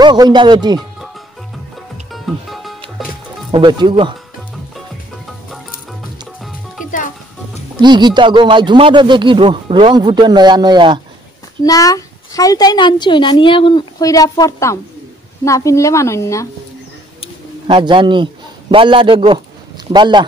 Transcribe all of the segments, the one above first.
ও কই না বেটি ও বেটি গো কি গীতা গো মাই তোমারও দেখি রং ফুটে নয়া নয়া না খাইল তাই নানছই না নিয়ে এখন কইরা পড়তাম না পিনলে মানই না আর জানি বাল্লা রে গো বাল্লা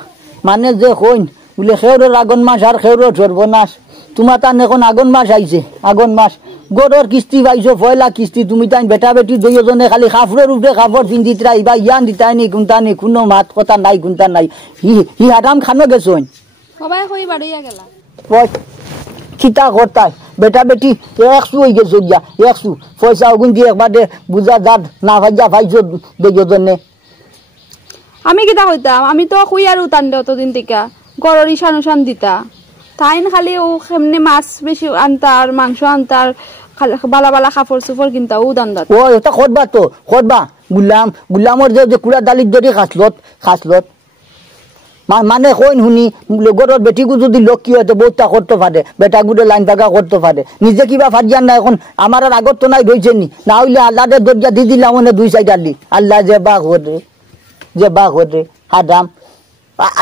মানে যে কইন বলে খেউরের আগুন মাস আর খেউরের সর্বনাশ তোমার তান এখন আগুন মাস আইছে আগুন মাস গরুর কিস্তি পাইছো পয়লা কিস্তি তুমি তাই বেটা বেটি দুইজনে খালি কাপড়ের উপরে কাপড় পিন্ধিত রাইবা ইয়ান দিতাই নি কোনটা নি কোনো মাত কথা নাই কোনটা নাই হি আরাম খানো গেছন সবাই কই বাড়িয়া গেলা চিতা করতাই বেটা বেটি 100 হয়ে গেছে গিয়া 100 পয়সা ওগুন দিয়ে একবারে বুঝা যাত না ভাইয়া ভাইছো দুইজনে আমি কিতা কইতাম আমি তো কই আর উতান দে অতদিন থেকে গরর ইশান উশান দিতা তাইন খালি ও কেমনে মাছ বেশি আনতা আর মাংস আনতা আর বালা বালা কাপড় চোপড় কিনতা ও দান দাত ও এটা করবা তো করবা গুলামর যে কুড়া দালির দরি খাসলত মানে কইন শুনি গরর বেটিগু যদি লক্ষ্মী হয়তো বহুতটা করতে পারে বেটা গুড়ে লাইন পাকা করতে পারে নিজে কিবা ফাজিয়ান না এখন আমার আর আগত তো নাই রয়েছে নি না হইলে আল্লাহরে দরজা দি দিলাম মানে 2 সাইড আলি আল্লাহ যে বা করে হাদাম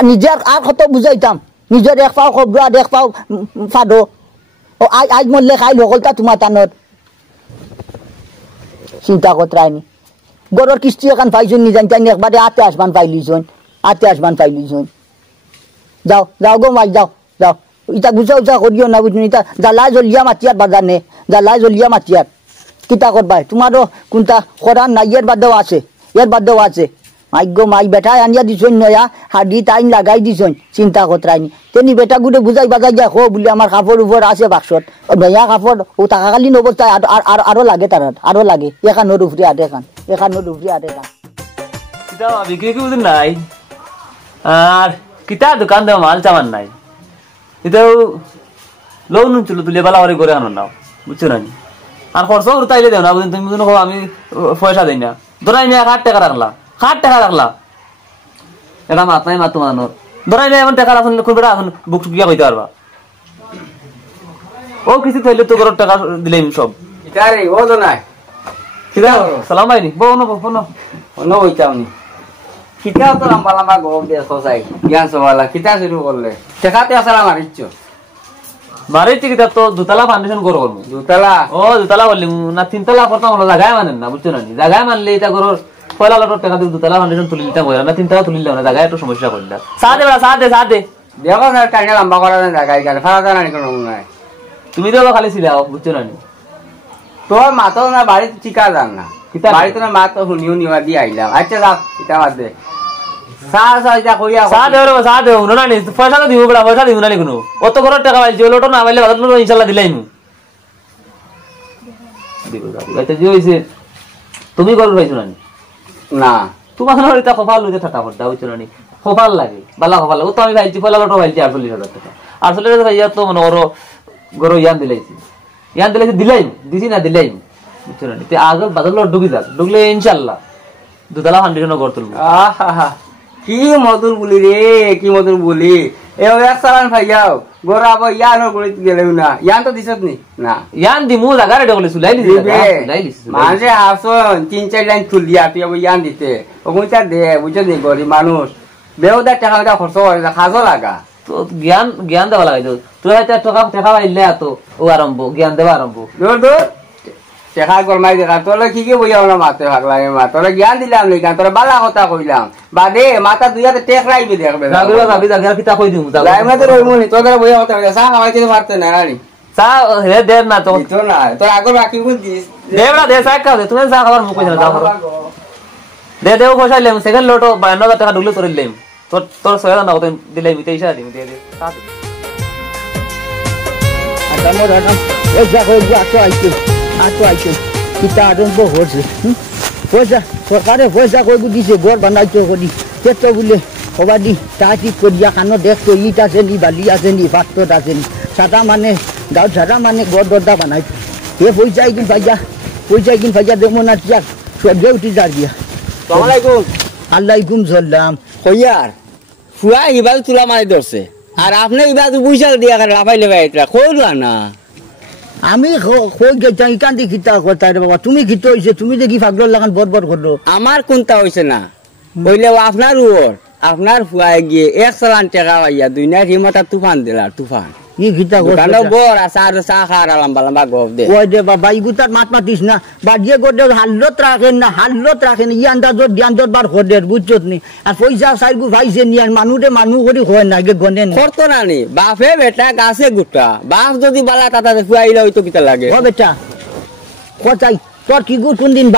নিজের আর কত বুঝাইতাম নিজের এক পাও খবর আর এক পাও ফাদো ও আজ মরলে খাইল সকলটা তোমার টানত চিন্তা করতে গরর কিস্তি এখন পাইছুন নি জানি একবারে 28 মান পাইলিছুন যাও যাও গো মাই যাও ইটা গুছা করিও না বুঝুন ইটা জ্বালা জলিয়া মাতিয়ার বাজার নে জ্বালা জলিয়া মাতিয়ার কিতা করবাই তোমারও কোনটা করার নাই এর বাদেও আছে মাই গো মাই বেটা আনিয়া দিছন নয়া হাডি টাইম লাগাই দিছন চিন্তা করতে তেনি বেটা গুড়ে বুঝাই বাজাই যা হো বলে আমার কাপড় উপর আছে বাক্সত নয়া কাপড় ও টাকাকালীন অবস্থায় আরো লাগে তার আরো লাগে এখানোর উপরে আধেখান বিক্রি কি বুঝুন নাই আর কিতা দোকান দেওয়া মাল চামান নাই এটাও লোন ছিল তুলে বেলা করে করে আনো নাও বুঝছো না আর খরচ তাইলে দেও না বুঝুন তুমি বুঝুন আমি পয়সা দিই না ধরাই নিয়ে 60 টাকা রাখলা এটা মাত নাই মাত তোমার ধরাই নিয়ে এমন টাকা রাখুন খুব এখন বুক গিয়া কইতে পারবা ও কিছু তাইলে তো গরর টাকা দিলাম সব ও তো নাই সালাম ভাই নি বোনো অন্য হইতামনি কিতাও তো লম্বা লম্বা গরম দিয়ে সসাই জ্ঞান সবালা কিতা শুরু করলে শেখাতে আসলাম মারিচ্ছ মারিচ্ছি কিতা তো দুতলা ফাউন্ডেশন করবো দুতলা বললি না 3 তলা করতাম হলো জায়গায় মানেন না বুঝছো না জায়গায় মানলে এটা গরর পয়লা লটর টাকা দিয়ে দুতলা ফাউন্ডেশন তুলি দিতাম না 3 তলা তুলিলাম না জায়গায় একটু সমস্যা করলাম সাথ দে দেখো স্যার টাইনে লম্বা করা না জায়গায় গেলে ফাড়া জানা নি কোনো নাই তুমি তো খালি ছিলাও বুঝছো না তোর মাতো না বাড়িতে ঠিকা যান না বাড়িতে না মা তো শুনিও নিবা দিয়ে আইলাম আচ্ছা যাও এটা বাদ দে পয়সা তো দিব পয়সা দিব না কোনো অত বড় টাকা পাইছি লোটো না পাইলে ইনশাল্লাহ দিলাই তুমি গরু পাইছো না তোমার কপাল লইতে ঠাটা পড়তা বুঝছো না কপাল লাগে বালা কপাল লাগে ও তো আমি পাইছি পয়লা লোটো পাইছি 48,000 টাকা 48,000 টাকা তো মনে করো গরু ইয়ান দিলাইছি দিছি না দিলাই বুঝছো না আগে বাজার লোট ঢুকলে ইনশাল্লাহ দুতলা ফাউন্ডেশন গড় তুলবো কি মধুর বলি রে কি মধুর বলি এক চালান ভাই যাও গোরা আবার ইয়ানোর বলি গেলেও না ইয়ান তো দিছত নি না ইয়ান দিমু জায়গা রেডি করলে সুলাই মানুষে আসন 3-4 লাইন তুল দিয়া তুই আবার ইয়ান দিতে ওগুনটা দে বুঝছো নি গরিব মানুষ বেউদার টাকা খরচ করে খাজো লাগা তো জ্ঞান দেওয়া লাগাই তুই হয়তো টাকা পাইলে এত ও আরম্ভ জ্ঞান দেওয়া আরম্ভ দূর টেকা গরমাই দেখা তোলে কি বইয়া না মাতে ভাগ লাগে মা তোলে জ্ঞান দিলাম নি তোরে বালা কথা কইলাম বাদে মাথা দুই হাতে টেক রাইবি দেখবে যাবি জায়গা কিতা কই দিমু যাই মতে রইমুনি তোরে বইয়া কথা সা খাওয়াইতে পারতে না রানি সা হে দে না তো না তোর আগর বাকি কোন দিস দেবড়া দে সা খাও তুমি সা খাবার মুখ কইনা যাও দে দেও পয়সাইলাম সেকেন্ড লোটো 52,000 টাকা ঢুকলে তোরে লইম তোর 6,000 না দিলাই মিতে ইশা দিম দে সা দে আটামো এই জায়গা আইছো কিতা আরম্ভ হচ্ছে পয়সা সরকারে পয়সা কই দিছে ঘর বানাইছো করি চেষ্টা বলে কবাদি তা ঠিক করিয়া খানো দেখতো ইট আছে নি বালি আছে নি পাথর আছে নি সাদা মানে গাঁও সাদা মানে ঘর দরজা বানাইছো এ পয়সা কিন ভাইয়া দেবো না যাক সবজে উঠি যা দিয়া আলাইকুম সালাম কইয়ার ফুয়া ইবাল তুলা মারি ধরছে আর আপনি ইবাল পয়সা দিয়া লাফাইলে ভাই কইলা না আমি কই গেছি ইকান দি কিতা কথা রে বাবা তুমি কিতো হইছে তুমি যে কি ফাগল লাগান বড় করলো আমার কোনটা হইছে না বইলে আপনার ওর আপনার ফুয়ায় গিয়ে 1 চালান টাকা পাইয়া দুই না হিমতা তুফান দিলা তুফান কি কিতা কথা কানো বড় আসার সাখা লম্বা লম্বা গপ দে ওই দে বাবা ইগুতার মাত মাতিস না বাজিয়ে গডে হাল্লত রাখেন ই আন্দাজত জ্ঞানজত বার খদের বুঝছত নি আর পয়সা সাইগু ভাইছে নি আর মানুষ করি হয় না গে গনে না করতো না নি বাপে বেটা গাছে গুটা বাপ যদি বালা তাতা ফুয়াইলা হইতো কিতা লাগে ও বেটা কোথায় তোর কি গুড কোন দিন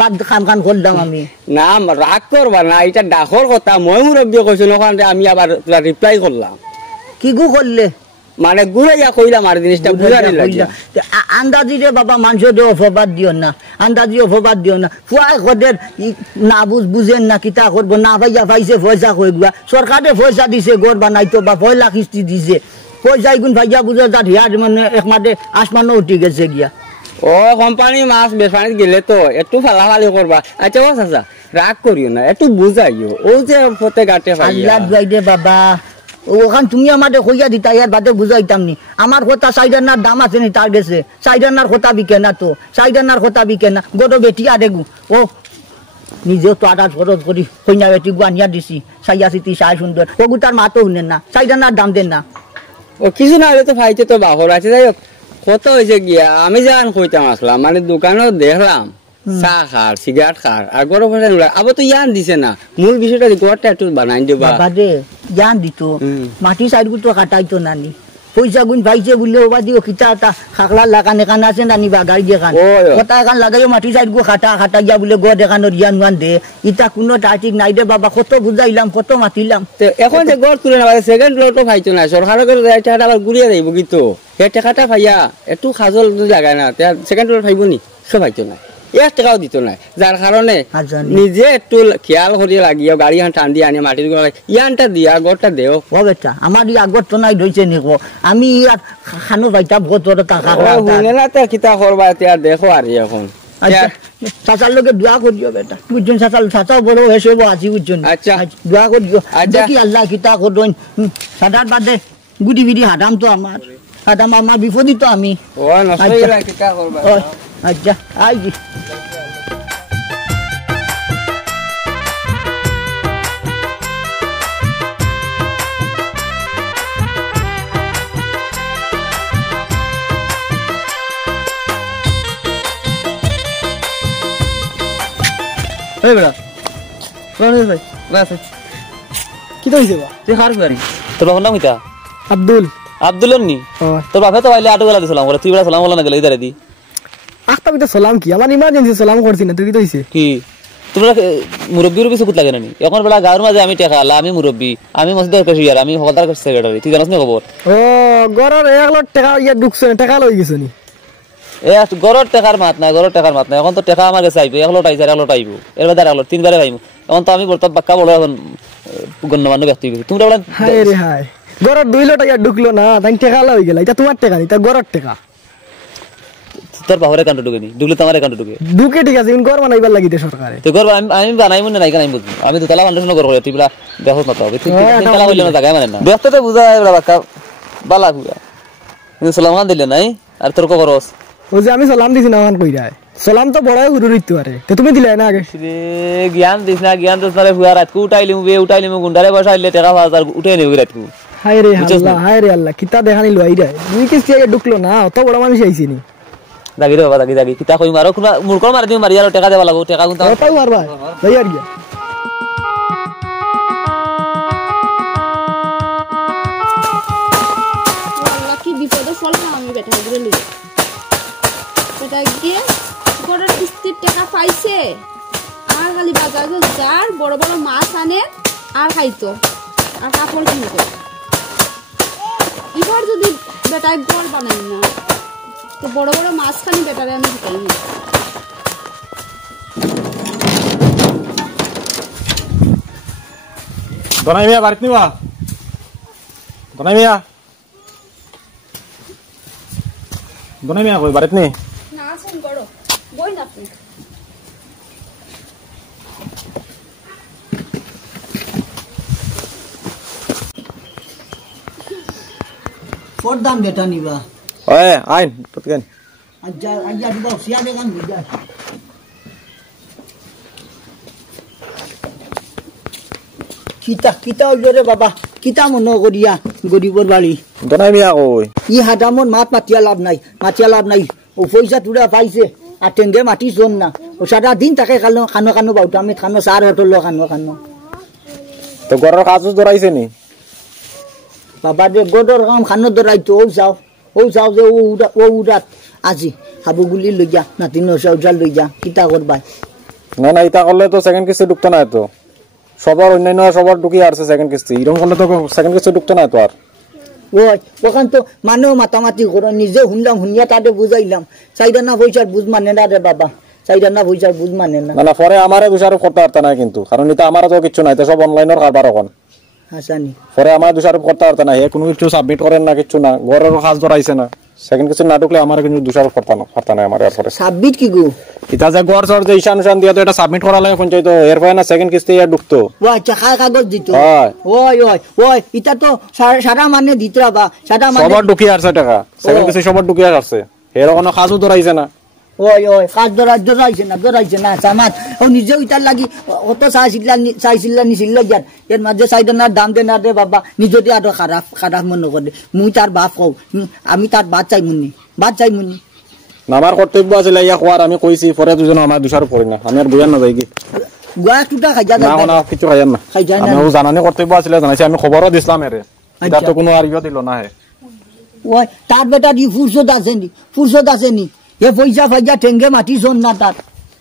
বাদ খান করলাম আমি না রাগ করবা না এটা ডাকর কথা মই মুরব্বী কইছিল ওখানে আমি আবার রিপ্লাই করলাম কি গু করলে মানে ঘুরাইয়া কইলাম আর জিনিসটা বুঝারি লাগিয়া আন্দাজি রে বাবা মানুষ দে অপবাদ দিও না আন্দাজি অপবাদ দিও না ফুয়াই খদের না বুঝেন না কিতা করবো না ভাইয়া ভাইছে পয়সা কইবা সরকারে পয়সা দিছে ঘর বানাইতো বা 1 লাখ কিস্তি দিছে পয়সা গুণ ভাইয়া বুঝা যা হিয়ার মানে এক মাঠে আসমানও উঠি গেছে গিয়া ও কোম্পানি মাছ বেপানিত গেলে তো একটু ফালাফালি করবা আচ্ছা ও চাচা রাগ করিও না একটু বুঝাইও ও যে ফতে গাটে আল্লাহ দুয়াই দে বাবা ওখান তুমি আমাদের কইয়া দিতা ইয়ার বাদে বুঝাইতাম নি আমার কথা সাইডানার দাম আছে নি তার গেছে সাইডানার কথা বিকে না তো সাইডানার কথা বিকে না গড বেটি আদেগু ও নিজেও তো আদার খরচ করি কইনা বেটি গুয়ানিয়া দিছি সাইয়া সিটি সাই সুন্দর ওগু তার মা তো শুনেন না সাইডানার দাম দেন না ও কিছু না হলে তো ভাইতে তো বাহর আছে যাই হোক কত হয়েছে গিয়া আমি যখন কইতাম আসলাম মানে দোকানে দেখলাম চা খার সিগারেট খার আর গরম ফেসে আবার তো ইয়ান দিছে না মূল বিষয়টা ঘরটা একটু বানাই দেবা বাবা দে ইয়ান দিত মাটি সাইড তো কাটাইতো নানি পয়সা গুণ ভাইছে বললে ওবা দিও কিতা তা খাকলা লাগান এখান আছে নানি বা গাড়ি দেখান কথা এখান লাগাইও মাটি সাইড গো খাটা গিয়া বলে গো দেখানোর ইয়ান ওয়ান দে ইটা কোনো ঠিক নাই দে বাবা কত বুঝাইলাম কত মাতিলাম এখন যে গড় তুলে না সেকেন্ড ফ্লোর তো ভাইতো না সরকারের টাকাটা আবার ঘুরিয়ে যাইব কিন্তু সেই টাকাটা ভাইয়া একটু খাজল জায়গায় না সেকেন্ড ফ্লোর ভাইব নি সব ভাইতো না 1 টাকাও দিত না যার কারণে নিজে একটু খেয়াল করিয়া লাগিও গাড়ি খান টান দিয়ে আনি মাটির ইয়ানটা দিয়া গড়টা দেও ও বেটা আমার ই আগর তো নাই ধইছে নিকো আমি আর খানো ভাইটা বহুত বড় টাকা শুনে না তো কিতা করবা এতিয়া দেখো আর এখন চাচার লোকে দোয়া করিও বেটা বুঝছেন চাচাও বড় হয়েছে আজি বুঝছেন আচ্ছা দোয়া করিও দেখি আল্লাহ কিতা করবেন সাদার বাদে গুডি বিডি হাদাম তো আমার বিপদই তো আমি ও নসইলা কিতা করবা আচ্ছা আইজি এই বেড়া রনে ভাই রাসে কি হইছে বা তুই হার গাড়ি তোর বাবার নাম কিটা আব্দুল নি তোর বাপে তো বাইলে আটো গলা দিছিলাম বলে তুই বেড়া সালাম বলা না গেলে ইদারে দি আস্তা বিটা সালাম কি আমার ইমার্জেন্সি সালাম করছি না তুই কি হইছে কি তোমরা মুরব্বির কিছু কুত লাগে না নি এখন বেলা গাঁর মাঝে আমি টাকা আলা আমি মুরব্বি আমি মসজিদের কাছে ইয়ার আমি হলদার কাছে সেক্রেটারি তুই জানাস না খবর ও গরর 1 লাখ টাকা ইয়া ঢুকছে টাকা লই গেছে নি এ গরর টাকার মাত না এখন তো টাকা আমার কাছে আইবে 1 লাখ আইছে 1 লাখ আইবো এর বাদে 1 লাখ তিনবারে পাইমু এখন তো আমি বলতো বাক্কা বড় এখন গণ্যমান্য ব্যক্তি তোমরা বলেন হায় রে হায় গরর 2 লাখ টাকা ঢুকলো না তাই টাকা লই গেল এটা তোমার টাকা নি তা গরর টাকা তোর বাবার অ্যাকাউন্টে ঢুকে নি ঢুকলে তোমার অ্যাকাউন্টে ঢুকে ঠিক আছে ঘর বানাইবার লাগি দে সরকারে তো ঘর আমি বানাইমু না কেন আমি বুঝবো আমি তো তালা বানানো ঘর করে তুই বলা দেখো না তো তুই তালা হইল না জায়গা মানে না দেখতে তো বুঝা এবার বাক্কা বালা পুরা কিন্তু সালাম দিলে নাই আর তোর খবরস ও যে আমি সালাম দিছি না ওখান কইরা সালাম তো বড়াই হুরুর ইত্তু আরে তে তুমি দিলে না আগে রে জ্ঞান দিছ না জ্ঞান দস না ফুয়া রাত কু উঠাইলিমু গুন্ডারে বসাইলে টাকা 1000 উঠাই নেব রাত কু হায় রে আল্লাহ কিতা দেখানি লই রে দুই কিস্তি আগে ঢুকলো না অত বড় মানুষ আইছিনি দাগি রে বাবা দাগি কিতা কই মারো কোন মুরকল মার দিও মারিয়ার টাকা দেবা লাগো টাকা গুনতা ওটাই মারবা লই আর গিয়া আল্লাহ কি বিপদে ফললাম আমি বেটা ঘুরে লই বেটা গিয়ে গড়ের কিস্তির টাকা পাইছে আর খালি বাজারে যার বড় বড় মাছ আনে আর খাইতো আর কাপড় কিনতো এবার যদি বেটায় ঘর বানাই না তো বড় বড় মাছ খানি বেটারে আমি দিতাই না দনাই মিয়া বাড়িতে নিবা দনাই মিয়া কই বাড়িতে নেই না আছেন বড় বই না আপনি পড়দাম বেটা নিবা ওই আইন পতকেন আজ্জা আজ্জা দিব সিয়া দেখান বুঝা কিতা কিতা হইলে বাবা কিতা মনে করিয়া গরিবর বাড়ি দনাই মিয়া কই ই হাদামন মাত মাতিয়া লাভ নাই ও পয়সা তুলা পাইছে আর টেঙ্গে মাটি জোন না ও সারা দিন তাকে খানো খানো খানো বাউটা আমি খানো সার হোটেল খানো খানো তো ঘরের কাজ ধরাইছে নি বাবা দে গডর কাম খানো ধরাইতো ও যাও যে ও উড়াত আজি হাবুগুলি লই যা নাতি নসাউজাল লই যা কিতা করবাই না না ইতা করলে তো সেকেন্ড কিস্তি ঢুকতো না তো সবার অন্যান্য সবার ঢুকি আসছে সেকেন্ড কিস্তি এরকম করলে তো সেকেন্ড কিস্তি ঢুকতো না তো আর ওই ওখান তো মানুষ মাতামাতি করো নিজে শুনিয়া তাদের বুঝাইলাম চাইদা না পয়সার বুঝ মানে না রে বাবা চাইদা না পয়সার বুঝ মানে না না পরে আমারে দোষারোপ করতে পারত না কিন্তু কারণ এটা আমার তো কিছু নাই তো সব অনলাইনের কারবার এখন হাসানি পরে আমার দোষারোপ করতে পারত না হে কোনো কিছু সাবমিট করেন না কিছু না ঘরের কাজ ধরাইছে না সেকেন্ড কিস্তি না ঢুকলে আমার কিন্তু দোষারোপ করতে না আমার এরপরে সাবমিট কি গো এটা যে ঘর সর যে ঈশান উশান দিয়া তো এটা সাবমিট করা লাগে পঞ্চায়েত এরপরে না সেকেন্ড কিস্তি আর ঢুকতো ও আচ্ছা কাগজ দিত হয় ওই এটা তো সারা মানে দিতরা বা সারা মানে সবার ঢুকি আসছে টাকা সেকেন্ড কিস্তি সবার ঢুকি আসছে এর কোনো কাজও ধরাইছে না ওই কাজ ধরাইছে না সামাত ও নিজে ইটার লাগি অত চাইছিলা নিছিল যার এর মাঝে চাইদানার দাম দে না দে বাবা নিজে আরো খারাপ মনে করে মুই তার বাপ কও আমি তার বাদ চাই মুনি আমার কর্তব্য আছে ইয়া কোয়ার আমি কইছি পরে দুজন আমার দোষারোপ করি না আমি আর বুঝান না যাই কি গোয়া টুটা খাই যা না কিছু খাইয়ান না আমি জানানি কর্তব্য আছে জানাইছি আমি খবরও দিছিলাম এর এটা তো কোনো আর ইয়া দিল না হে ওই তার বেটা দি ফুরসত আসেনি এ পয়সা ফাইজা টেঙ্গে মাটি জোন না তার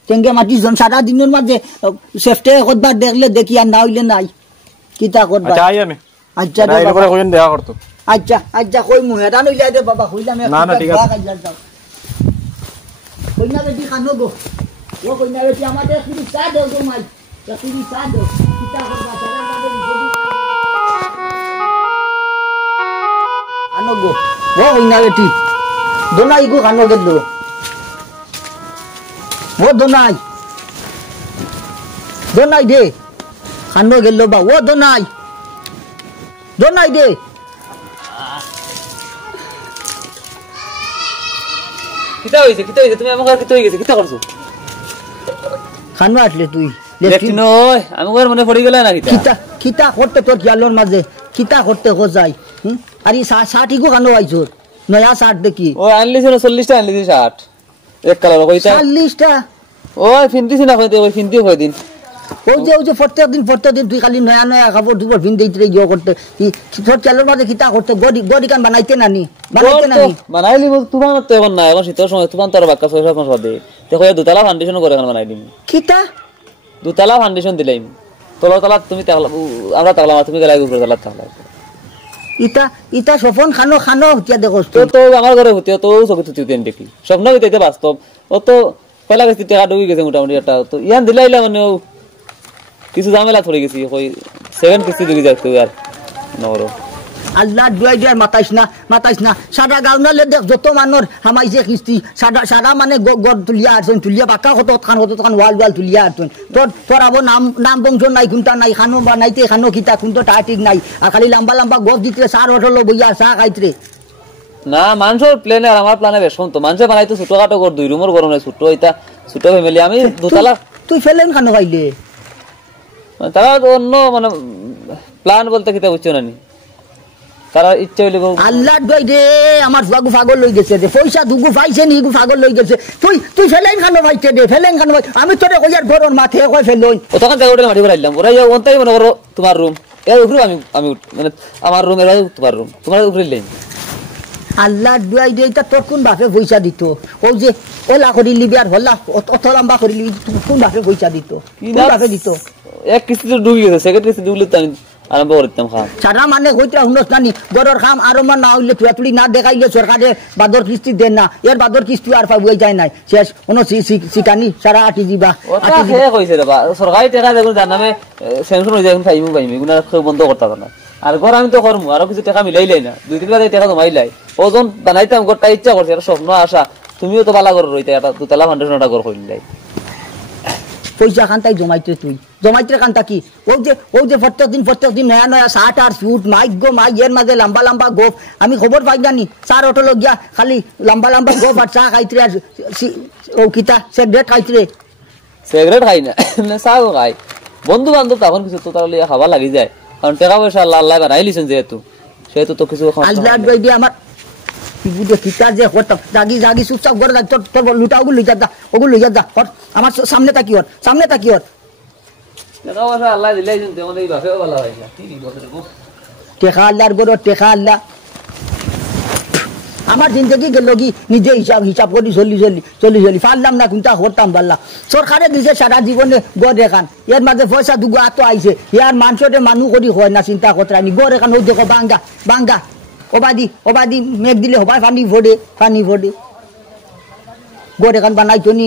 টেঙ্গে মাটি জোন সারা দিনের মাঝে সেফটে একবার দেখলে দেখি আর না হইলে নাই কিতা করবা আচ্ছা আই আমি আচ্ছা না এর পরে কইন দেখা করতে আচ্ছা কই মুহেরান হইলা দে বাবা হইলাম না ঠিক আছে কইনা বেটি খানো গো ও কইনা বেটি আমাদের কি চা দাও গো মাই কি চা দাও কিতা করবা সারা বাবা আনো গো ও কইনা বেটি দোনাই গো খানো গেল ও দোনাই দে খানো গেল বা ও দোনাই দে কিতা হইছে তুমি আমাকে কিতা হই গেছে কিতা করছো খানো আসলে তুই লেফট নয় আমি ওর মনে পড়ে গেল না কিতা করতে তোর খেয়ালোর মাঝে কিতা করতে যাই আরে 60 গো খানো আইছো নয়া 60 দেখি ও আনলিছ না 40টা আনলিছ 60 এক কালার কইতা 40টা ও ফিনতিছ না কইতে ওই ফিনতি কই দিন ও যে প্রত্যেক দিন তুই খালি নয়া কাপড় দুপুর ফিন দিতে ইয়ে করতে তোর খেয়ালোর মাঝে কিতা করতে গড়ি কান বানাইতে নানি বানাইলি তোমার তো এখন না এখন শীতের সময় তোমার তোর বাক্কা 6 মাস বাদে দেখো দুতলা ফাউন্ডেশন করে এখন বানাই দিম কিতা দুতলা ফাউন্ডেশন দিলাম তলা তুমি আমরা তাকলাম তুমি গেলাই উপরে তালা তাকলা ইটা সফন খানো হতিয়া দেখো তো আমার ঘরে হতিয়া তো সব কিছু তুই দেখি স্বপ্ন হইতে বাস্তব ও তো পয়লা গেছি টাকা ডুবি গেছে মোটামুটি একটা তো ইয়ান দিলাইলা মানে কিছু ঝামেলা থরে গেছি কই 7 কিস্তি দিবি যাইতো আর নরো আল্লাহ দুয়াই দুয়াই মাতাইছ না সাদা গাউনালে দেখ যত মানর হামাইছে কিস্তি সাদা মানে গড় তুলিয়া বাক্কা কত খান ওয়াল তুলিয়া আরছেন তোর আবো নাম বংশ নাই কোনটা নাই খানো বানাইতে খানো কিতা কোনটা তা ঠিক নাই আর খালি লম্বা গপ দিতে সার হোটেল বইয়া চা খাইতে না মানুষের প্ল্যানে আর আমার প্ল্যানে বেশ তো মানুষে বানাইতো ছোটখাটো ঘর 2 রুমের ঘর নাই ছোট এটা ছোট ফ্যামিলি আমি দুতলা তুই ফেলেন খানো খাইলে তারা অন্য মানে প্ল্যান বলতে কিতা বুঝছো না নি তারা ইচ্ছা হইলে আল্লাহ দই দে আমার ফাগু ফাগল লই গেছে দে পয়সা দুগু পাইছে নি গু ফাগল লই গেছে তুই ফেলেন খানো ভাইতে দে ফেলেন খানো ভাই আমি তোরে কইয়ার ঘরর মাঠে কই ফেলই ও তখন জায়গাটা মাটি করাইলাম ওরা ওনটাই মনে করো তোমার রুম এর উপরে আমি মানে আমার রুম এর তোমার রুম তোমার উপরে লইলাম আল্লাহ দুয়াই দে এটা তোর কোন বাপে পয়সা দিত ও যে ওলা করি লিবি আর হল্লা অত লম্বা করি লিবি কোন বাপে পয়সা দিত কোন বাপে দিত এক কিস্তি তো ডুবি গেছে সেকেন্ড কিস্তি ডুবলে তো আমি আরম্ভ করতাম খাম সারা মানে কইতা হুনস নানি গরর খাম আরম্ভ না হইলে তুই না দেখাইলে সরকারে বাদর কিস্তি দেন না এর বাদর কিস্তি আর পাবই যায় নাই শেষ কোন সিকানি সারা আটি দিবা ওটা হে কইছে রে বা সরকারি টাকা দেখুন জান নামে সেনশন হই যায় পাইমু গুনা বন্ধ করতে না আর ঘর আমি তো করমু আর কিছু টাকা মিলাইলাই না 2-3 বার টাকা জমাইলাই ওজন বানাইতাম ঘরটা ইচ্ছা করছে এটা স্বপ্ন আশা তুমিও তো বালা ঘর রইতে এটা দুতলা ফাউন্ডেশনটা ঘর কইলাই পয়সা খান তাই জমাইতে তুই জমাইতে কান্তা কি ও যে প্রত্যেক দিন নয়া নয়া শার্ট আর স্যুট মাইক গো মাইক এর মাঝে লম্বা লম্বা গোপ আমি খবর পাই জানি স্যার অটো গিয়া খালি লম্বা লম্বা গোপ আর চা খাইতে আর ও কিতা সিগারেট খাইতে সিগারেট খাই না চাও খাই বন্ধু বান্ধব তখন কিছু তো তাহলে খাবার লাগি যায় কারণ টাকা পয়সা আল্লাহ আল্লাহ বানাই লিছেন যেহেতু তো কিছু আল্লাহ দিয়ে আমার কিতা যে করতাম জাগি চুপচাপ করে তোর লুটা ওগুলো লইয়া যা ওগুলো লইয়া যা আমার সামনে তাকি ওর টাকা পয়সা আল্লাহ দিলাই আমাদের এই বাপেও ভালো হয় না টেকা আল্লাহর গরো টেকা আল্লাহ আমার জিন্দগি গেল কি নিজে হিসাব করি চলি পারলাম না কোনটা করতাম পারলা সরকারে দিছে সারা জীবনে গড় এখান এর মাঝে পয়সা দুগো আতো আইছে ইয়ার মানুষের মানুষ করি হয় না চিন্তা কতরানি গড় এখান ও দেখো বাঙ্গা অবাদি মেঘ দিলে হবাই পানি ভরে গড় এখান বানাইতো নি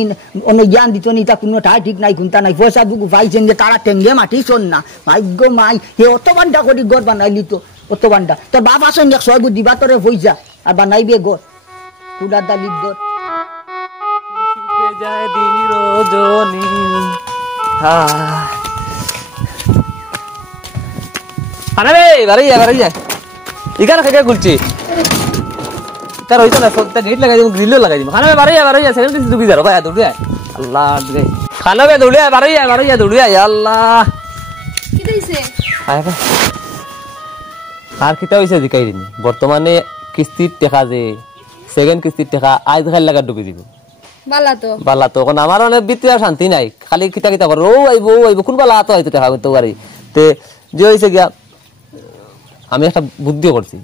অন্য জ্ঞান দিত নি তা কোনো ঠাই ঠিক নাই কোনটা নাই পয়সা দুগো পাইছেন যে তারা টেঙ্গে মাটি শোন না ভাগ্য মাই হে অত বান্ডা করি গড় বানাইলি তো অত বান্ডা তোর বাপ আসেন এক ছয় দিবা তোরে পয়সা আর বানাইবে গড় তুলার দালির দর যায় দিন রজনী আরে বাড়ি যায় ইখানে খেকে খুলছি তার হইতো না সবটা গেট লাগাই দিব গ্রিলও লাগাই দিব খানা বাড়ি যায় সেখানে কিছু ঢুকি যাও ভাই দৌড়ে আল্লাহ রে খানা বে দৌড়ে বাড়ি যায় দৌড়ে আল্লাহ কি দিছে আর কিতা হইছে জিকাই দিনি বর্তমানে কিস্তির টাকা যে সেকেন্ড কিস্তির টাকা আজ খালি লাগা ঢুকি দিব বালা তো এখন আমার অনেক বিত্তীয় শান্তি নাই খালি কিতা করে ও আইব কোন বালা তো হয়তো টাকা করতে পারি তে যে হয়েছে গিয়া আমি একটা বুদ্ধিও করছি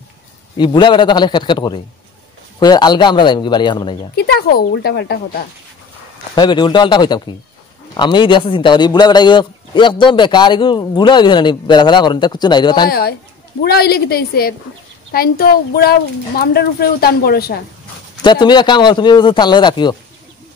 এই বুড়া বেটা তো খালি খেট করে আলগা আমরা যাইম কি বাড়ি এখন বানাই যা কিতা কও উল্টা পাল্টা কথা ভাই বেটি উল্টা পাল্টা কইতাম কি আমি দেশে চিন্তা করি বুড়া বেটা একদম বেকার এগুলো বুড়া হয়ে গেছে না বেড়া ফেলা করেন তা কিছু নাই বুড়া হইলে কি তাইছে তাই তো বুড়া মামডার উপরে উতান ভরসা তা তুমি এক কাম কর তুমি থান লগে রাখিও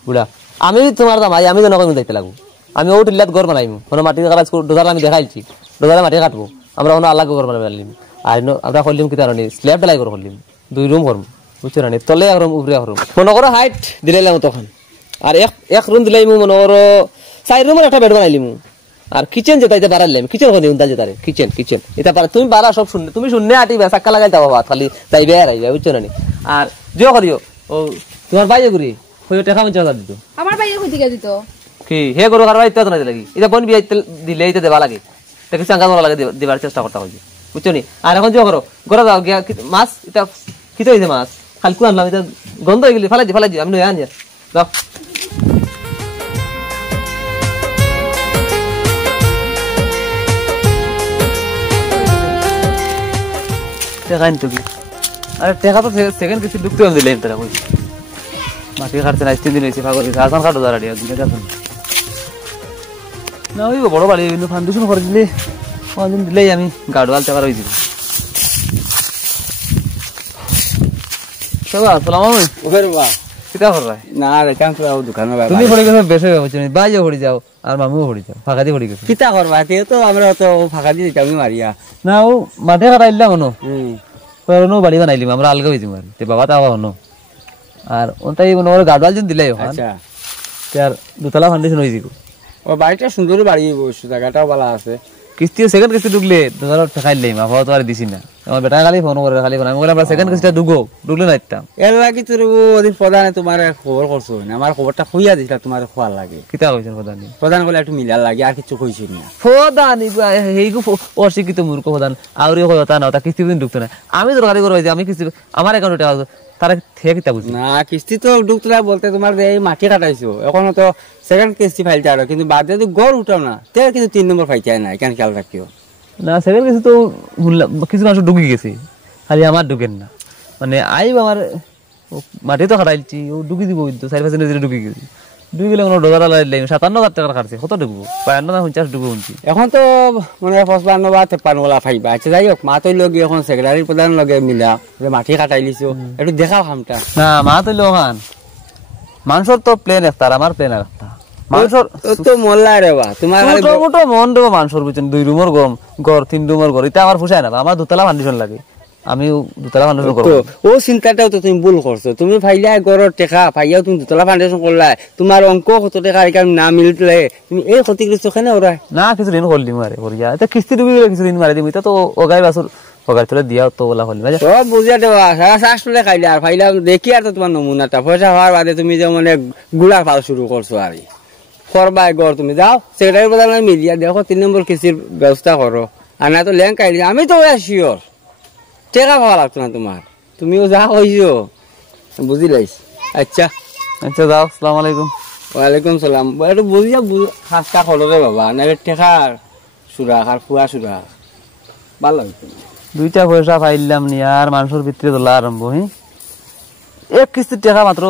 বুড়া আমি তোমার দামাই আমি যেন কইম যাইতে লাগু আমি ও টিল্লাত ঘর বানাইমু কোনো মাটি কাজ ডোজার আমি দেখাইছি ডোজারে মাটি কাটবো আমরা কোনো আলাদা ঘর বানাইলিম আর আমরা করলিম কি তার স্ল্যাব ঢালাই করে করলিম 2 রুম করব বুঝছো না তলে এক রুম উপরে এক রুম মনে করো হাইট দিলাইলাম তখন আর এক রুম দিলাইমু মনে করো 4 রুমের একটা বেড বানাইলিমু আর কিচেন যেটাইতে বাড়াইলাম কিচেন কোন উন্তা যেতারে কিচেন এটা পারা তুমি বাড়া সব শুনলে তুমি শুননে আটিবা চাক্কা লাগাইতা বাবা খালি যাইবে আর আইবে বুঝছো না আর জিও করিও ও তোমার বাইয়ে ঘুরি কইও টাকা 50,000 দিত আমার বাইয়ে কই দিকে দিত কি হে গরু কারবা ইত্যাদি না লাগি এটা কোন বিয়ে দিলে এটা দেবা লাগে তাকে চাঙ্গা করা লাগে দেবার চেষ্টা করতে হবে বুঝছো নি আর এখন জিও করো গরা দাও গিয়া মাছ এটা কি তো হইছে মাছ খালি কো আনলাম এটা গন্ধ হয়ে গেলি ফালাই দি আমি নয় আনি দাও টাকা নিতে কি আরে টাকা তো সেকেন্ড কিছু ঢুকতে আমি দিলাম তারা কই মাটি কাটতে না 3 দিন হইছে পাগল হইছে আসান কাটো দাঁড়া দিয়া দিনে দেখুন না ওই বড় বাড়ি কিন্তু ফাউন্ডেশন করে দিলে কোনদিন দিলেই আমি গাড়ওয়াল টাকা রই দিব সব আসসালামু আলাইকুম ওরে বাবা কিটা করবা না রে কাম তো দোকানে বাবা তুমি পড়ে গেছো বেশি হচ্ছে না বাইও পড়ে যাও আর মামুও পড়ে যাও ফাঁকা দিয়ে পড়ে গেছো কিটা করবা তেও তো আমরা তো ফাঁকা দিয়ে দিতাম মারিয়া না ও মাঠে কাটাইলা মনো পরনো বাড়ি বানাইলিম আমরা আলগা হইছিম আর তে বাবা তাও হনো আর ওটাই মনে করে গাড়ওয়াল দিন দিলাই ওখান আচ্ছা আর দুতলা ফাউন্ডেশন হই দিব ও বাড়িটা সুন্দর বাড়ি বসে জায়গাটাও ভালো আছে কিস্তি সেকেন্ড কিস্তি ঢুকলে 2000 টাকা দিলাম আপা তো আর দিছি না আমার বেটা খালি ফোন করে খালি আমি বললাম সেকেন্ড কিস্তিটা ঢুকলে না ইতাম এর লাগি তোর ওদিন প্রধানে তোমার খবর করছো না আমার খবরটা খুইয়া দিছিলা তোমার খোয়া লাগে কিতা কইছেন প্রধান বলে একটু মিলার লাগে আর কিছু কইছি না প্রধান এইগু অশিক্ষিত মূর্খ প্রধান আউরি কইতা না তা কিস্তি দিন ঢুকতো না আমি তো গাড়ি করে আমি কিস্তি আমার অ্যাকাউন্টে টাকা তারা থেকে কিতা বুঝি না কিস্তি তো ঢুকতো না বলতে তোমার এই মাটি কাটাইছো এখনো তো সেকেন্ড কিস্তি ফাইলতে আরো কিন্তু বাদে তো গড় উঠাও না তে কিন্তু 3 নম্বর ফাইতে না কেন খেয়াল রাখিও না সেকেন্ড কিস্তি তো কিছু মানুষ ঢুকে গেছে খালি আমার ঢুকেন না মানে আইব আমার মাটি তো কাটাইছি ও ঢুকি দিব কিন্তু 4-5 দিন ঢুকে গেছে ঢুকে গেলে কোনো ডলার লাইলাম 57,000 টাকা খাচ্ছে কত ঢুকবো 52 না 50 ঢুকবো উনছি এখন তো মানে 55 বা 53 ওলা ফাইবা আচ্ছা যাই হোক মা তৈ লগে এখন সেক্রেটারি প্রধান লগে মিলা মাটি কাটাইলিছো একটু দেখাও কামটা না মা তৈ লোহান মানুষের তো প্লেন একটা আমার প্লেন একটা মানুষের তো মোল্লা রে বা তোমার মোটো মন দেব মানুষের বুঝছেন 2 রুমের ঘর 3 রুমের ঘর এটা আমার পোষায় না আমার দুতলা ফাউন্ডেশন লাগে আমি দুতলা ফাউন্ডেশন করব ও চিন্তাটাও তো তুমি ভুল করছো তুমি ফাইলা গড়র টেকা ফাইয়াও তুমি দুতলা ফাউন্ডেশন করলা তোমার অঙ্ক কত টাকা এখান না মিললে তুমি এই ক্ষতিগ্রস্ত কেন ওরা না কিছু দিন করলি মারে করিয়া এটা কিস্তি ডুবি গেলে কিছু দিন মারে দিমি তো ওগাই বাসুর ওগাই তুলে দিয়া তো বলা হলি না সব বুঝিয়া দেওয়া সারা শাসলে খাইলে আর ফাইলা দেখি আর তো তোমার নমুনাটা পয়সা হওয়ার বাদে তুমি যে মানে গুলার ফাল শুরু করছো আর করবাই গড় তুমি যাও সেক্রেটারি প্রধান মিলিয়া দেখো 3 নম্বর কিস্তির ব্যবস্থা করো আর না তো ল্যাং কাইলি আমি তো শিওর টেকা পাওয়া লাগতো না তোমার তুমিও যা কইছো বুঝিলাইস আচ্ছা আচ্ছা যাও আসসালামু আলাইকুম ওয়ালাইকুম সালাম একটু বুঝিয়া খাস্তা করো রে বাবা না টেকার সুরা আর ফুয়া সুরা ভালো লাগতো দুইটা পয়সা পাইলাম নি আর মানুষের ভিতরে দোলা আরম্ভ হই এক কিস্তির টাকা মাত্র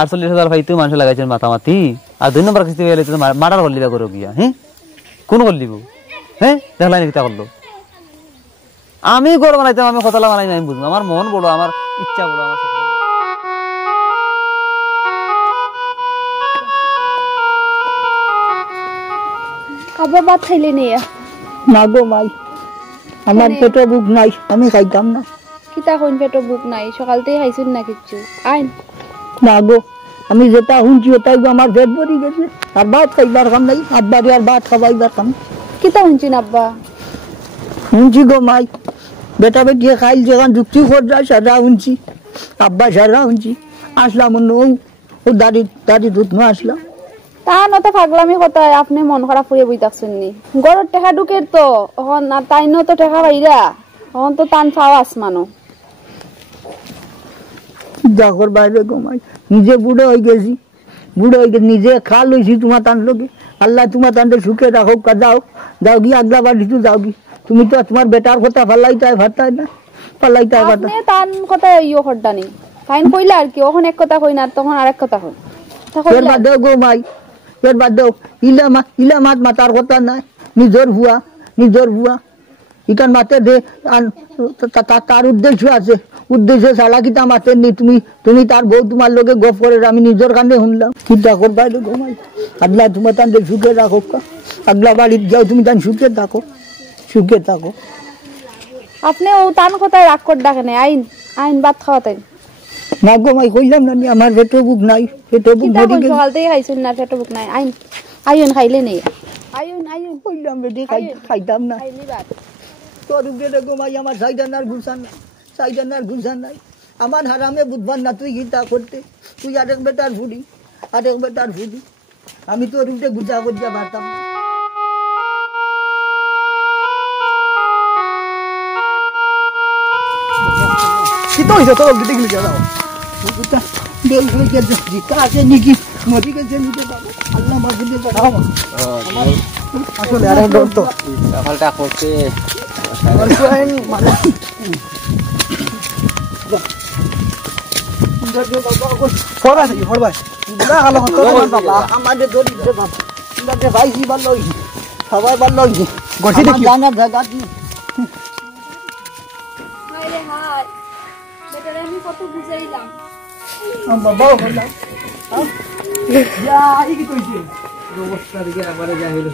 48,000 পাইতে মানুষ লাগাইছেন মাতামাতি আর 2 নম্বর কিস্তি পেলে তো মার্ডার করলি বা করো গিয়া হ্যাঁ কোন করলিব হ্যাঁ দেখলাই কিটা করলো আমি ঘর বানাইতাম আমি কতলা বানাই আমি বুঝবো আমার মন বড় আমার ইচ্ছা বড় আমার আব্বা ভাত খাইলে নিয়া না গো মাই আমার পেটে বুক নাই আমি খাইতাম না কিতা কোন পেটো বুক নাই সকালতেই খাইছেন না কিচ্ছু আইন না গো আমি যেটা শুনছি ওটাই আমার পেট ভরি গেছে আর ভাত খাইবার কাম নাই আব্বারে আর ভাত খাওয়াইবার কাম কিতা শুনছেন আব্বা শুনছি গো মাই বেটা বেটি খাইল যেখান যুক্তি করছে সারা শুনছি আব্বা সারা শুনছি আসলাম অন্য ও দাড়ি দুধ না আসলাম তা না তো পাগলামি কথায় আপনি মন খারাপ হয়ে বই থাকছেন নি গড়ের টেকা ঢুকের তো এখন আর তাই ন তো টেকা পাইরা এখন তো টান পাওয়া আসমানো দেখর বাইরে ঘুমাই নিজে বুড়ো হয়ে গেছি নিজে খাল হয়েছি তোমার টান লোকে আল্লাহ তোমার টানতে সুখে রাখো যাও গিয়ে আগলা বাড়ি তো যাও গি তুমি তো তোমার বেটার কথা ফালাইতাই ভাতাই না ফালাইতাই ভাতা আপনি টান কথা ইয়ে হড্ডানি ফাইন কইলা আর কি ওখানে এক কথা কই না তখন আরেক কথা কই এর বাদ দেও গো মাই এর বাদ দেও ইলা মাতার কথা নাই নিজের ভুয়া ইকান মাতে দে তার উদ্দেশ্য আছে উদ্দেশ্য সালা কিতা মাতে নি তুমি তার বউ তোমার লোকে গপ করে আমি নিজের কানে শুনলাম কিতা করবা গো মাই আল্লাহ তোমার তান সুখে রাখো আগলা বাড়িতে যাও তুমি তান সুখে থাকো আপনি ও টান কথায় রাগ করে ডাকেন আইন ভাত খাওয়াতেন না গো মাই কইলাম না আমার পেটে বুক নাই পেটে বুক ভরি গেছে সকালতেই খাইছেন না পেটে বুক নাই আইন খাইলে নেই আইন কইলাম বেটি খাইতাম না তোর উপরে গো মাই আমার সাইদানার গুলশান নাই আমার হারামে বুধবার না তুই গীতা করতে তুই আরেক বেটার ফুডি আমি তোর উপরে গুজা করিয়া পারতাম না কিতো হইছে তো জলদি দেখলি যাও দেল হয়ে গেছে জিতা আছে নাকি মরি গেছে নিতে পারবো আল্লাহ মাঝে দাও আসলে আরে ডর তো সকালটা করতে আর কোন মানে ফরা আছে ফরবা বুড়া গালো কত বাবা আমাদের দড়ি দে বাবা ইন্দাতে ভাই কি ভালো হইছে সবাই ভালো হইছে গছি দেখি জানা জায়গা কি হায় হায় বেটারে আমি কত বুঝাইলাম বাবা হলো ইয়া এই কি কইছে অবস্থা দিকে আমারে যা হইলো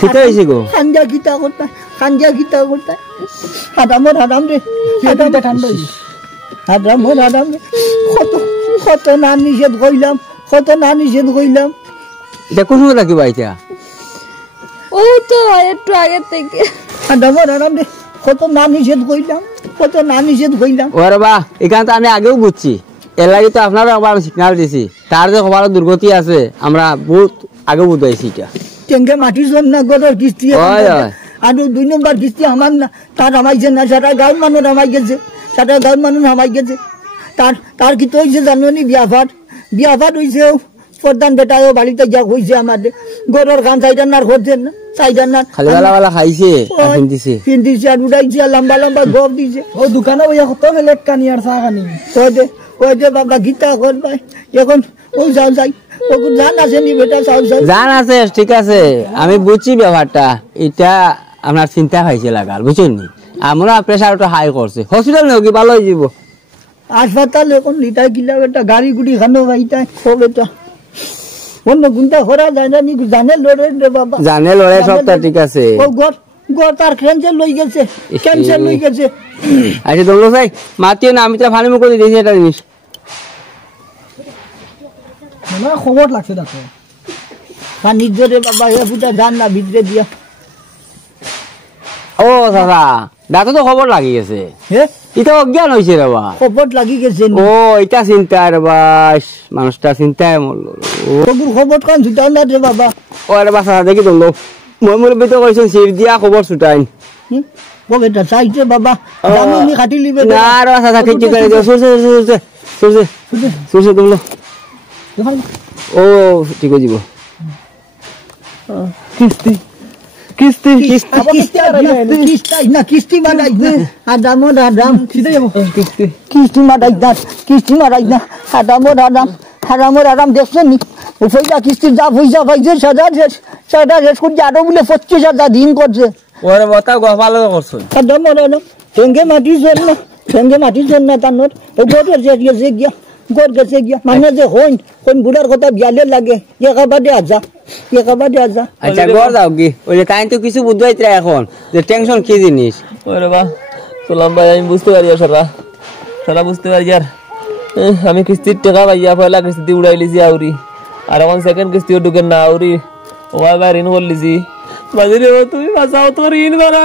ঠিক আছে গো খাঞ্জা গীতা করতে আরাম রে পেটটা ঠান্ডা হইছে আরাম রে কত না নিষেধ কইলাম এটা কোন লাগিব এটা ও তো একটু আগে থেকে আরাম রে কত না নিষেধ কইলাম ওরে বা এখান তো আমি আগেও বুঝছি এর লাগে তো আপনারা আবার সিগন্যাল দিছি তার যে খবর দুর্গতি আছে আমরা বহুত আগে বুঝাইছি এটা টেঙ্গে মাটি জন না গড়র কিস্তি আর 2 নম্বর কিস্তি আমার না তার আমাইছে না সারা গাঁর মানুষ আমাই গেছে তার কি তো হয়েছে জানুনি বিয়াফাট হয়েছে প্রধান বেটাও বাড়িতে যা হয়েছে আমাদের গড়র গান চাইডান্নার করছেন না চাইডান্নার খালি বালা খাইছে পিন্দিছে আর উড়াইছে লম্বা গপ দিছে ও দোকানে বইয়া কত প্লেট কানি আর চা কানি ওই যে বাবা গীতা করবাই এখন ওই যাই ওকে জান আছে নি বেটা জান আছে ঠিক আছে আমি বুঝছি ব্যাপারটা এটা আপনার চিন্তা হয়েছে লাগাল বুঝছেন নি আমরা প্রেসার একটু হাই করছে হসপিটাল নেও কি ভালো হয়ে যাব হাসপাতাল এখন লিটাই কিলা বেটা গাড়ি গুড়ি খানো ভাইটাই ও বেটা অন্য গুণটা করা যায় না নি জানে লড়ে রে বাবা জানে লড়াই সবটা ঠিক আছে ও গর গর তার ক্যান্সার লই গেছে ক্যান্সার লই গেছে আচ্ছা দমলো ভাই মাতিও না আমি তো ফানি মুখ করে দিয়েছি এটা জিনিস না খবর লাগছে দেখো পানি জোরে বাবা এ ফুটা ধান না ভিতরে দিয়া ও দাদা দাদা তো খবর লাগি গেছে হে এটা অজ্ঞান হয়েছে রে বা খবর লাগি গেছে ও এটা চিন্তা রে বাস মানুষটা চিন্তায় মরলো খবর খবর কান ছুটাও না রে বাবা ও আরে বাসা দেখি দমলো মই মোর বেটো কইছেন সির দিয়া খবর ছুটাইন বেটা চাইছে বাবা জানি খাটি লিবে না রে বাসা ঠিক করে দিও সুরসে দমলো ও ঠিক হয়ে যাব কিস্তি কিস্তি কিস্তি মারাই না আদাম কিস্তি মারাই না আদামর আরাম দেখছেন নি পয়সা কিস্তির যা পয়সা পাইছে সাদা শেষ করছে আরো বলে 25,000 দিন করছে ওরে বতা ভালো করছো আদামর আরাম সঙ্গে মাটির জন্য তানোর গেছে গিয়া গড় গেছে গিয়া মানে যে কোন বুড়ার কথা বিয়ালে লাগে একাবাদে আজা আচ্ছা গড় যাও কি ওই তাই তো কিছু বুঝাইতে এখন যে টেনশন কি জিনিস ওরে বাহ সালাম ভাই আমি বুঝতে পারি সারা বুঝতে পারি আর আমি কিস্তির টাকা পাইয়া পয়লা কিস্তি উড়াই লিছি আউরি আর এখন সেকেন্ড কিস্তিও ঢুকেন না আউরি ওভাবে ভাই ঋণ করলিছি বাজির তুমি বাঁচাও তোর ঋণ করা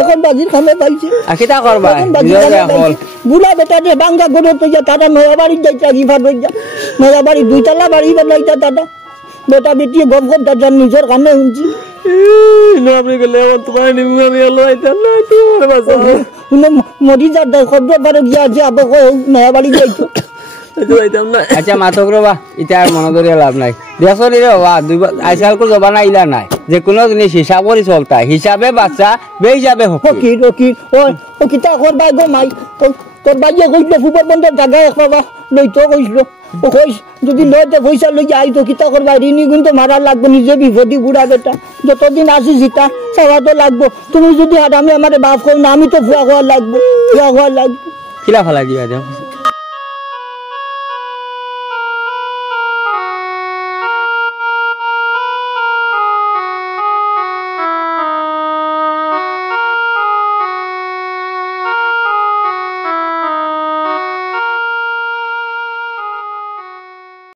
এখন বাজির খামে পাইছে আর কিটা করবা বুড়া বেটা যে বাঙ্গা গড়ে তো যা তারা নয়া বাড়ি যাইতা রিভার যা নয়া বাড়ি 2 তলা বাড়ি বানাইতা দাদা বেটা বেটি গম তার নিজের কামে হুঁচি আপনি গেলে তোমার নিবু আমি এলো আইতাম না তোমার বাঁচাও মরি যা খবর বারে গিয়া যে আবার নয়া বাড়ি যাইতো আচ্ছা মাথক রবা এটা আর মনে ধরে লাভ নাই দেখো রে বাবা দুইবার আইসাল করে জবানা ইলা নাই যে কোনো জিনিস হিসাব করে চলতা হিসাবে বাচ্চা বে হিসাবে হকি ও কিতা করবা গো মাই তোর বাইয়ে কইলো ফুটবল বন্ধের জায়গা এক বাবা লইতো কইলো ও কইস যদি লইতে পয়সা লই যাই তো কিতা করবা ঋণী কিন্তু মারা লাগবে নিজে বিপদি বুড়া বেটা যতদিন আসি জিতা চাওয়া তো লাগবো তুমি যদি আমি আমার বাপ কই না আমি তো ফুয়া খাওয়া লাগবো খিলা ফেলা দিবা